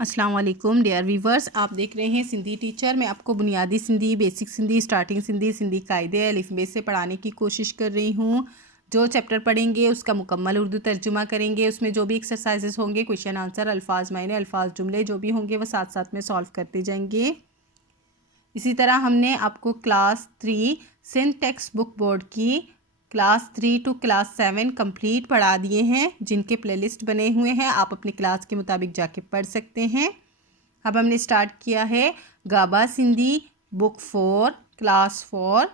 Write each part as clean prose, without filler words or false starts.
अस्सलाम वालेकुम dear viewers, आप देख रहे हैं सिंधी टीचर। मैं आपको बुनियादी सिंधी, बेसिक सिंधी, स्टार्टिंग सिंधी, सिंधी कायदे अलिफ़बे से पढ़ाने की कोशिश कर रही हूँ। जो चैप्टर पढ़ेंगे उसका मुकम्मल उर्दू तर्जुमा करेंगे। उसमें जो भी एक्सरसाइजेस होंगे, क्वेश्चन आंसर, अल्फाज मायने, अल्फाज जुमले जो भी होंगे वो साथ साथ में सॉल्व करते जाएंगे। इसी तरह हमने आपको class 3 Sindh text book board की क्लास 3 टू क्लास 7 कंप्लीट पढ़ा दिए हैं, जिनके प्लेलिस्ट बने हुए हैं। आप अपनी क्लास के मुताबिक जाके पढ़ सकते हैं। अब हमने स्टार्ट किया है गाबा सिंधी बुक 4 क्लास 4।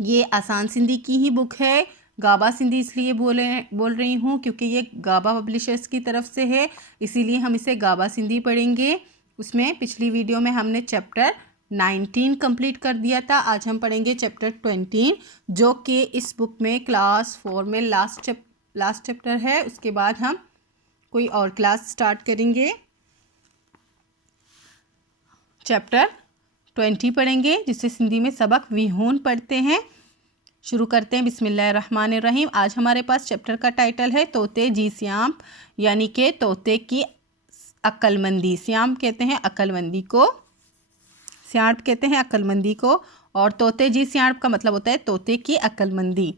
ये आसान सिंधी की ही बुक है। गाबा सिंधी इसलिए बोल रही हूँ क्योंकि ये गाबा पब्लिशर्स की तरफ से है, इसीलिए हम इसे गाबा सिंधी पढ़ेंगे। उसमें पिछली वीडियो में हमने चैप्टर 19 कंप्लीट कर दिया था। आज हम पढ़ेंगे चैप्टर 20, जो कि इस बुक में क्लास 4 में लास्ट चैप्टर है। उसके बाद हम कोई और क्लास स्टार्ट करेंगे। चैप्टर 20 पढ़ेंगे, जिसे सिंधी में सबक विहून पढ़ते हैं। शुरू करते हैं। बिस्मिल्लाहिर्रहमानिर्रहीम। आज हमारे पास चैप्टर का टाइटल है तोते जी श्याम, यानी कि तोते की अक्लमंदी। श्याम कहते हैं अक्लमंदी को, सियाणप कहते हैं अक्लमंदी को, और तोते जी सियाणप का मतलब होता है तोते की अक्लमंदी।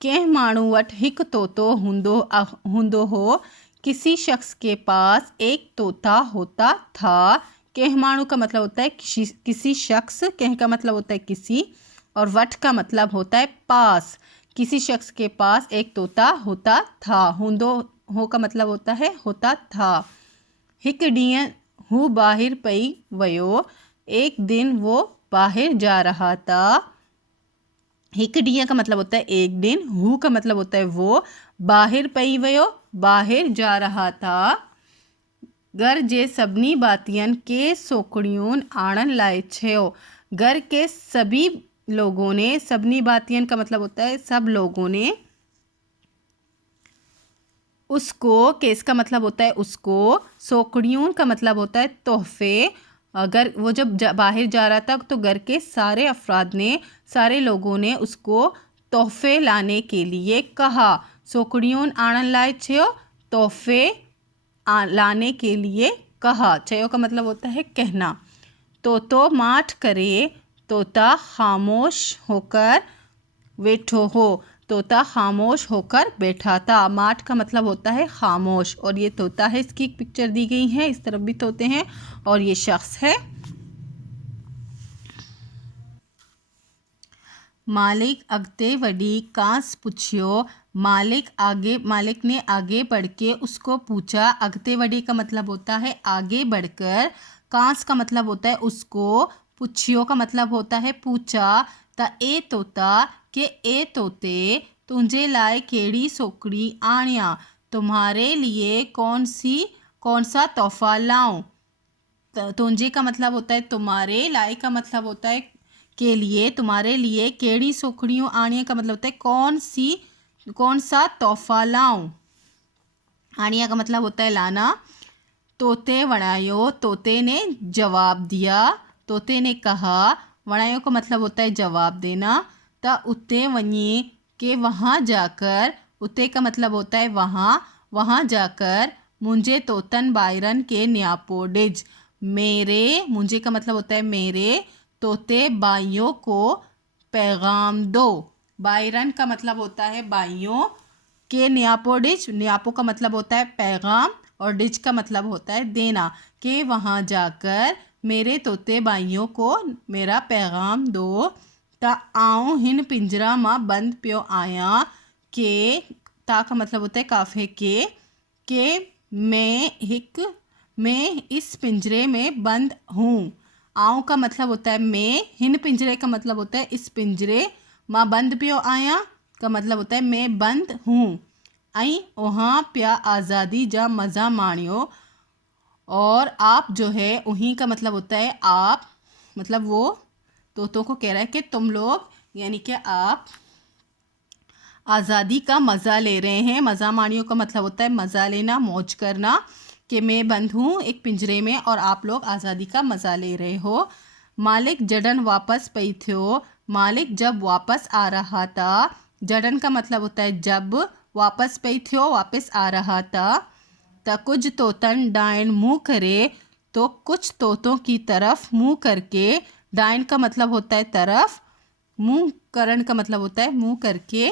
केह माण्हू वटि हिकु तोतो हूंदो हो। किसी शख्स के पास एक तोता होता था। केह माण्हू का मतलब होता है किसी शख्स, केह का मतलब होता है किसी, और वट का मतलब होता है पास। किसी शख्स के पास एक तोता होता था। हूंदो हो का मतलब होता है होता था। हिकु ॾींहुं हू ॿाहिरि पई वियो। एक दिन वो बाहर जा रहा था। हिकु ॾींहुं का मतलब होता है एक दिन, हू का मतलब होता है वो, बाहर पई वियो बाहर जा रहा था। घर जे सभिनी भातियन के सोकड़ियूं आणण लाइ चयो। घर के सभी लोगों ने, सभिनी भातियन का मतलब होता है सब लोगों ने, उसको, केस का मतलब होता है उसको, सोकड़ियों का मतलब होता है तोहफे। अगर वो जब बाहर जा रहा था तो घर के सारे अफराद ने, सारे लोगों ने उसको तोहफे लाने के लिए कहा। सोकड़ियों आणण लाइ चयो, तोहफे लाने के लिए कहा। चयो का मतलब होता है कहना। तोतो माठ करे, तोता खामोश होकर बैठो हो। तोता खामोश होकर बैठा था। माठ का मतलब होता है खामोश, और ये तोता है, इसकी एक पिक्चर दी गई है। इस तरफ भी तोते हैं, और ये शख्स है। मालिक अगते वडी कांस पूछियो। मालिक ने आगे बढ़ के उसको पूछा। अगते वडी का मतलब होता है आगे बढ़कर। कांस का मतलब होता है उसको। पूछियो का मतलब होता है पूछा। त ए तोता के ए तोते तुझे लाए केड़ी सोकड़ी आणिया। तुम्हारे लिए कौन सा तोहफा लाऊं। तुझे का मतलब होता है तुम्हारे, लाए का मतलब होता है के लिए, तुम्हारे लिए, केड़ी सोकड़ियों आणिया का मतलब होता है कौन सा तोहफा लाऊं। आणिया का मतलब होता है लाना। तोते वणायो, तोते ने जवाब दिया। तोते ने कहा। वणायो का मतलब होता है जवाब देना। त उते वञी के वहाँ जाकर, उते का मतलब होता है वहाँ जाकर, मुझे तोतन बायरन के न्यापो डिज। मुझे का मतलब होता है मेरे, तोते बाइयों को पैगाम दो। बायरन का मतलब होता है बाइयों के न्यापो डिज। न्यापो का मतलब होता है पैगाम, और डिज का मतलब होता है देना। कि वहाँ जाकर मेरे तोते बाइयों को मेरा पैगाम दो। त आऊं हिन पिंजरा मां बंद पियो आया। के ता का मतलब होता है काफे के मैं इस पिंजरे में बंद हूँ। आऊं का मतलब होता है मैं, हिन पिंजरे का मतलब होता है इस पिंजरे, मां बंद पियो आया का मतलब होता है मैं बंद हूँ। आई वहाँ पिया आज़ादी जा मज़ा माणियो। और आप जो है, उन्हीं का मतलब होता है आप, मतलब वो तोतों को कह रहा है कि तुम लोग, यानी कि आप आज़ादी का मज़ा ले रहे हैं। मज़ा माणियों का मतलब होता है मज़ा लेना, मौज करना। कि मैं बंद हूँ एक पिंजरे में और आप लोग आज़ादी का मज़ा ले रहे हो। मालिक जडन वापस पई थियो। मालिक जब वापस आ रहा था। जडन का मतलब होता है जब, वापस पई थियो वापस आ रहा था। त कुछ तोतन डायन मुँह करे, तो कुछ तोतों की तरफ मुँह करके, डायन का मतलब होता है तरफ, मुँह करण का मतलब होता है मुँह करके,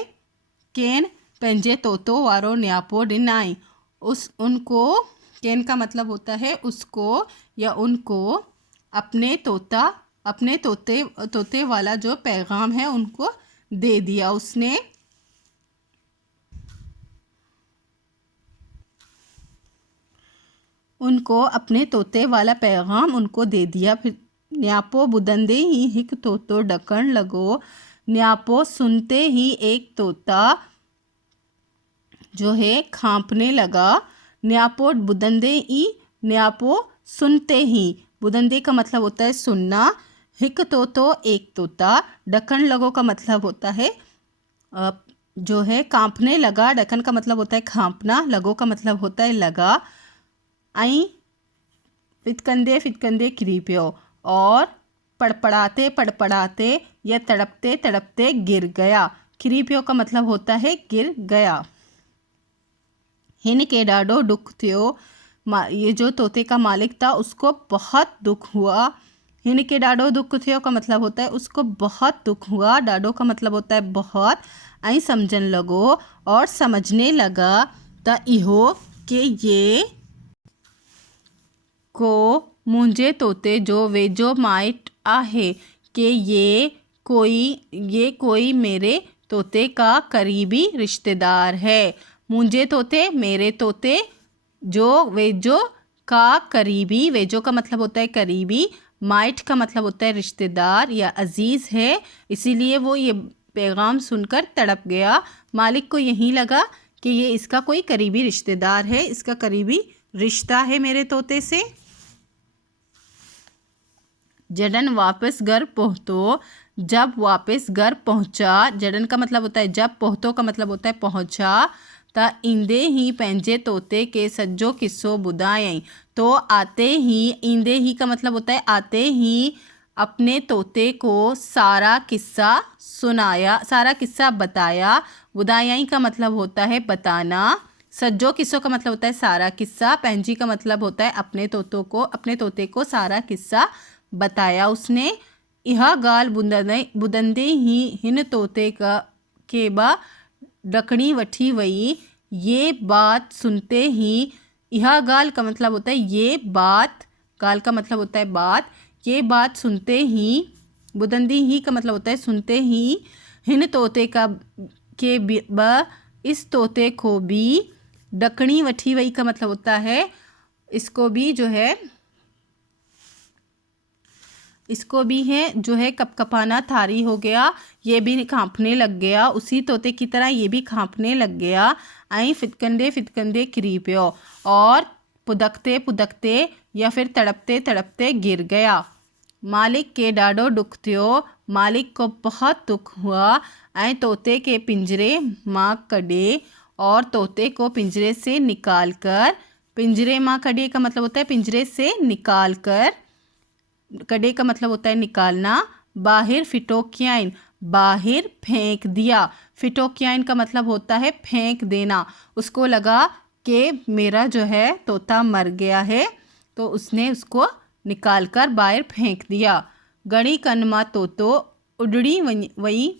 केन पंजे तोतो वारो न्यापो डिनाई, उनको, केन का मतलब होता है उसको या उनको, अपने तोते वाला जो पैगाम है उनको दे दिया उसने। उनको अपने तोते वाला पैगाम उनको दे दिया। फिर न्यापो बुदंदे ही हिक तोतो डकण लगो, न्यापो सुनते ही एक तोता जो है खांपने लगा। न्यापो बुदंदे ई, न्यापो सुनते ही, बुदंदे का मतलब होता है सुनना, हिक तोतो एक तोता, डकण लगो का मतलब होता है जो है कांपने लगा, डकन का मतलब होता है खांपना, लगो का मतलब होता है लगा। आई फितकंदे क्रीपियो, और पड़पड़ाते पड़पड़ाते या तड़पते तड़पते गिर गया। क्रीपियो का मतलब होता है गिर गया। हिन के डाडो दुख थियो, ये जो तोते का मालिक था उसको बहुत दुख हुआ। हिन के डाडो दुख थियो का मतलब होता है उसको बहुत दुख हुआ, डाडो का मतलब होता है बहुत। आई समझन लगो और समझने लगा, त इहो के ये को मुंहिंजे तोते जो वेझो माइट आहे, कि ये कोई मेरे तोते का करीबी रिश्तेदार है। मुंहिंजे तोते, मेरे तोते, जो वेझो का करीबी, वेझो का मतलब होता है करीबी, माइट का मतलब होता है रिश्तेदार या अजीज़ है, इसीलिए वो ये पैगाम सुनकर तड़प गया। मालिक को यही लगा कि ये इसका कोई करीबी रिश्तेदार है, इसका करीबी रिश्ता है मेरे तोते से। जडन वापस घर पहुँचो, जब वापस घर पहुँचा, जडन का मतलब होता है जब, पहुँचो का मतलब होता है पहुँचा, ता इंदे ही पंहिंजे तोते के सज्जो किस्सो ॿुधायई, तो आते ही, इंदे ही का मतलब होता है आते ही अपने तोते को सारा किस्सा सुनाया, सारा किस्सा बताया। ॿुधायई का मतलब होता है बताना, सज्जो किस्सों का मतलब होता है सारा किस्सा, पंहिंजी का मतलब होता है अपने तोते को सारा किस्सा बताया उसने। यह गाल बुदंदे ही हिन तोते का के बा डकणी वठी वई, ये बात सुनते ही, यह गाल का मतलब होता है ये बात, गाल का मतलब होता है बात, ये बात सुनते ही, बुदंदी ही का मतलब होता है सुनते ही, हिन तोते का के ब इस तोते को भी, डकणी वठी वई का मतलब होता है इसको भी जो है, इसको भी है जो है कपकपाना थारी हो गया, ये भी कांपने लग गया, उसी तोते की तरह ये भी कांपने लग गया। आई फितकंदे क्रीपियो, और पुदकते पुदकते या फिर तड़पते तड़पते गिर गया। मालिक के डाडो दुख थियो, मालिक को बहुत दुख हुआ। ऐं तोते के पिंजरे माँ कड़े, और तोते को पिंजरे से निकाल कर, पिंजरे माँ कड़े का मतलब होता है पिंजरे से निकाल कर, कड़े का मतलब होता है निकालना। बाहर फिटोक्याइन, बाहर फेंक दिया, फिटोक्याइन का मतलब होता है फेंक देना। उसको लगा कि मेरा जो है तोता मर गया है, तो उसने उसको निकाल कर बाहर फेंक दिया। गणी कनमा तोतो उड़ड़ी वही,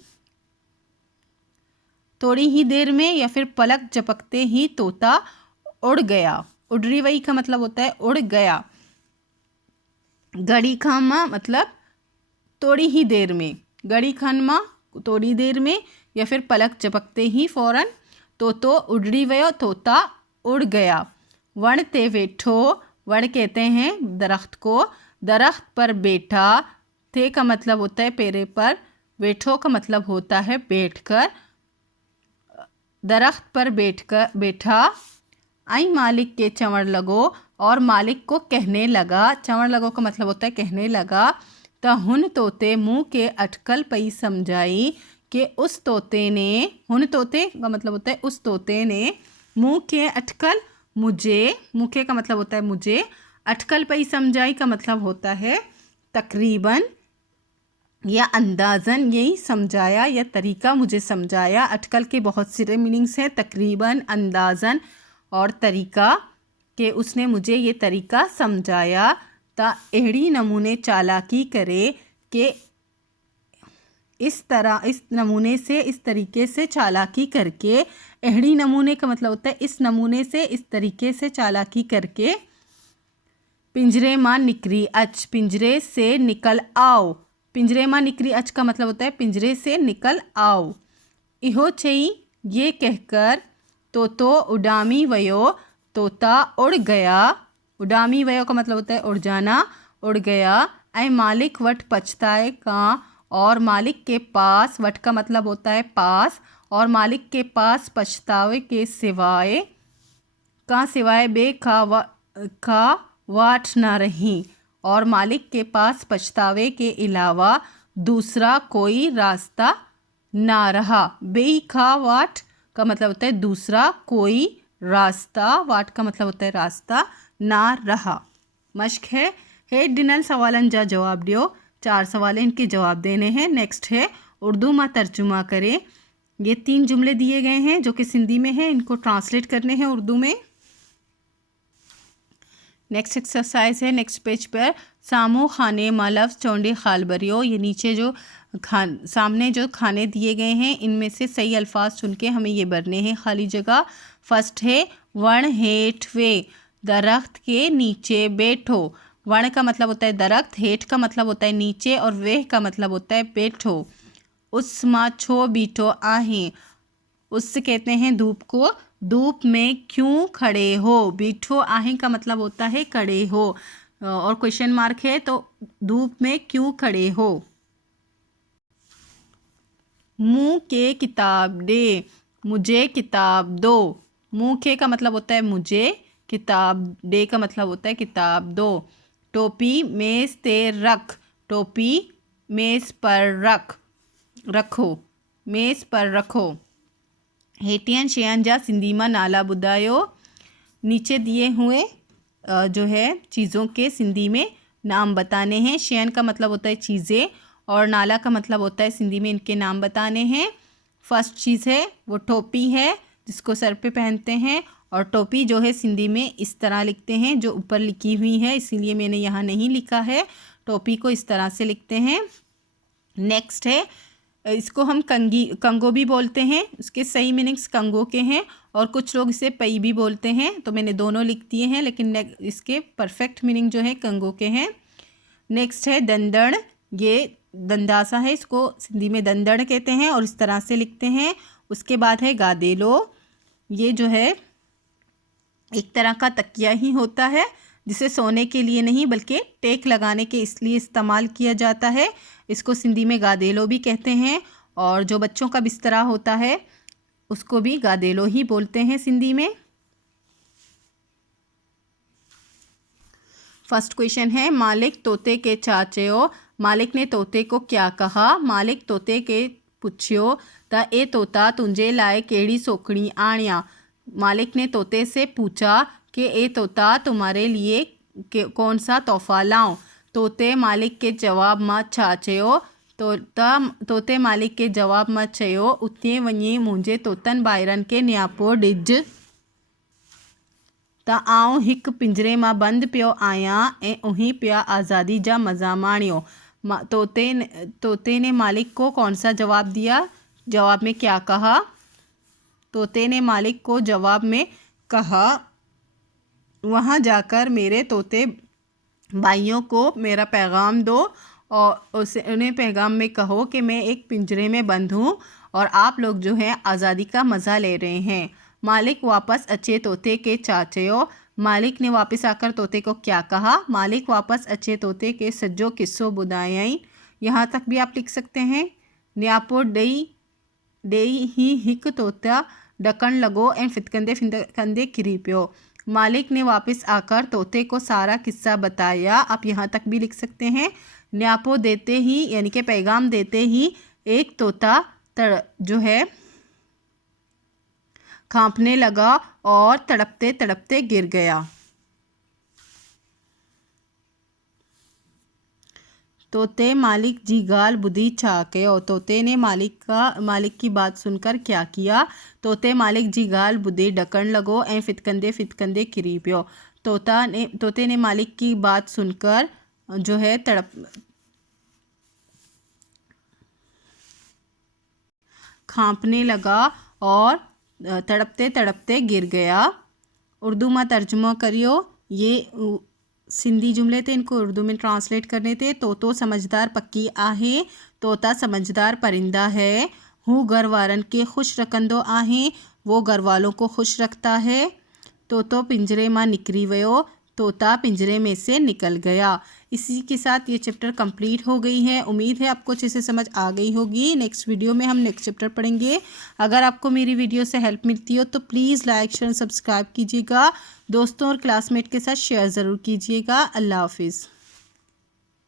थोड़ी ही देर में या फिर पलक झपकते ही तोता उड़ गया। उड़ड़ी वही का मतलब होता है उड़ गया। गड़ी खामा मतलब थोड़ी ही देर में, गड़ी खानमा थोड़ी देर में या फिर पलक झपकते ही फौरन, तोतो उड़ड़ी वयो, तोता उड़ गया। वण ते वेठो, वण कहते हैं दरख्त को, दरख्त पर बैठा, थे का मतलब होता है पेरे पर, वेठो का मतलब होता है बैठकर, दरख्त पर बैठा। आई मालिक के चवण लगो, और मालिक को कहने लगा, चवण लगो का मतलब होता है कहने लगा। त हुन तोते मुँह के अटकल पई समझाई, कि उस तोते ने, हुन तोते का मतलब होता है उस तोते ने, मुँह के अटकल मुझे, मुँह का मतलब होता है मुझे, अटकल पई समझाई का मतलब होता है तकरीबन या अंदाज़न, यही समझाया या तरीका मुझे समझाया। अटकल के बहुत सारे मीनिंग्स हैं, तकरीबन, अंदाज़न और तरीका। कि उसने मुझे ये तरीका समझाया। ता एड़ी नमूने चालाकी करे कि इस नमूने से, इस तरीके से चालाकी करके। एहड़ी नमूने का मतलब होता है इस नमूने से, इस तरीके से चालाकी करके। पिंजरे मां निकरी अच, पिंजरे से निकल आओ। पिंजरे मां निकरी अच का मतलब होता है पिंजरे से निकल आओ। इहो चई, ये कहकर तोतो उडामी वयो, तोता उड़ गया। उडामी वयो का मतलब होता है उड़ जाना, उड़ गया। ऐ मालिक वट पछताए का, और मालिक के पास, वट का मतलब होता है पास, और मालिक के पास पछतावे के सिवाय, का सिवाय बे का वाट ना रही, और मालिक के पास पछतावे के अलावा दूसरा कोई रास्ता ना रहा। बे का वाट का मतलब होता है दूसरा कोई रास्ता, वाट का मतलब होता है रास्ता, ना रहा। मश्क है, हेड डिनल सवालन जा जवाब दियो। 4 सवाल इनके जवाब देने हैं। नेक्स्ट है उर्दू में तर्जुमा करें। ये 3 जुमले दिए गए हैं जो कि सिंधी में हैं, इनको ट्रांसलेट करने हैं उर्दू में। नेक्स्ट एक्सरसाइज है नेक्स्ट पेज पर, सामो खाने मालव चौंडे खाल बरियो। ये नीचे जो सामने जो खाने दिए गए हैं इनमें से सही अल्फाज चुन के हमें ये भरने हैं खाली जगह। फर्स्ट है वण हेठ वे, दरख्त के नीचे बैठो। वण का मतलब होता है दरख्त, हेठ का मतलब होता है नीचे, और वेह का मतलब होता है बैठो। उस मा छो बीठो आहें, उससे कहते हैं धूप को। धूप में क्यों खड़े हो, बीठो आहें का मतलब होता है खड़े हो, और क्वेश्चन मार्क है तो धूप में क्यों खड़े हो। मुँह के किताब दे, मुझे किताब दो। मुँह के का मतलब होता है मुझे, किताब दे का मतलब होता है किताब दो। टोपी मेज़ ते रख, टोपी मेज़ पर रखो, मेज़ पर रखो। हेटियन शयन जा सिंधी में नाला बुधायो। नीचे दिए हुए जो है चीज़ों के सिंधी में नाम बताने हैं। शयन का मतलब होता है चीज़ें, और नाला का मतलब होता है सिंधी में इनके नाम बताने हैं। फर्स्ट चीज़ है वो टोपी है जिसको सर पे पहनते हैं, और टोपी जो है सिंधी में इस तरह लिखते हैं जो ऊपर लिखी हुई है, इसीलिए मैंने यहाँ नहीं लिखा है। टोपी को इस तरह से लिखते हैं। नेक्स्ट है इसको हम कंगो भी बोलते हैं, उसके सही मीनिंग्स कंगो के हैं, और कुछ लोग इसे पई भी बोलते हैं, तो मैंने दोनों लिख दिए हैं, लेकिन इसके परफेक्ट मीनिंग जो है कंगो के हैं। नेक्स्ट है दंदड़, ये दंदासा है, इसको सिंधी में दंदड़ कहते हैं और इस तरह से लिखते हैं। उसके बाद है गादेलो, ये जो है एक तरह का तकिया ही होता है जिसे सोने के लिए नहीं बल्कि टेक लगाने के इसलिए इस्तेमाल किया जाता है। इसको सिंधी में गादेलो भी कहते हैं, और जो बच्चों का बिस्तरा होता है उसको भी गादेलो ही बोलते हैं सिंधी में। फर्स्ट क्वेश्चन है मालिक तोते के चाचयो, मालिक ने तोते को क्या कहा। मालिक तोते के पुछियो त ए तोता तुंजे लाए केड़ी सोकड़ी आणिया। मालिक ने तोते से पूछा कि ए तोता तुम्हारे लिए कौन सा तोहफा लाऊं। तोते मालिक के जवाब में छा चयो, तोते मालिक के जवाब में चयो उते वञी मुंहिंजे तोतन ॿाहिरनि के नियापो ॾिज त आउं हिक पिंजरे मां बंदि पियो आहियां ऐं उही पिया आज़ादी जा मज़ा माणियो। तोते ने मालिक को कौन सा जवाब दिया, जवाब में क्या कहा। तोते ने मालिक को जवाब में कहा वहाँ जाकर मेरे तोते भाइयों को मेरा पैगाम दो और उन्हें पैगाम में कहो कि मैं एक पिंजरे में बंद हूँ और आप लोग जो हैं आज़ादी का मज़ा ले रहे हैं। मालिक वापस अचे तोते के चाचयो, मालिक ने वापस आकर तोते को क्या कहा। मालिक वापस अचे तोते के सज्जो किस्सो बुधायई, यहाँ तक भी आप लिख सकते हैं। न्यापो डेई ही हिक तोता ढकण लगो ऐं फितकंदे फितकंदे किरी पियो। मालिक ने वापस आकर तोते को सारा किस्सा बताया, आप यहाँ तक भी लिख सकते हैं। न्यापो देते ही यानी कि पैगाम देते ही एक तोता जो है कांपने लगा और तड़पते तड़पते गिर गया। तोते मालिक जी गाल बुद्धि छा कयो। तोते ने मालिक की बात सुनकर क्या किया। तोते मालिक जी गाल बुद्धि ढकण लगो ऐं फितकंदे किरी पियो। तोते ने मालिक की बात सुनकर जो है खांपने लगा और तड़पते तड़पते गिर गया। उर्दू में तर्जुमा करियो। ये सिंधी जुमले थे, इनको उर्दू में ट्रांसलेट करने थे। तोतो समझदार पक्की आहे। तोता समझदार परिंदा है। हूँ घर वारन के खुश रखंदो आहे। वो घर वालों को खुश रखता है। तोतो पिंजरे में निकरी वयो। तोता पिंजरे में से निकल गया। इसी के साथ ये चैप्टर कंप्लीट हो गई है। उम्मीद है आपको अच्छे से समझ आ गई होगी। नेक्स्ट वीडियो में हम नेक्स्ट चैप्टर पढ़ेंगे। अगर आपको मेरी वीडियो से हेल्प मिलती हो तो प्लीज़ लाइक शेयर सब्सक्राइब कीजिएगा। दोस्तों और क्लासमेट के साथ शेयर ज़रूर कीजिएगा। अल्लाह हाफिज़।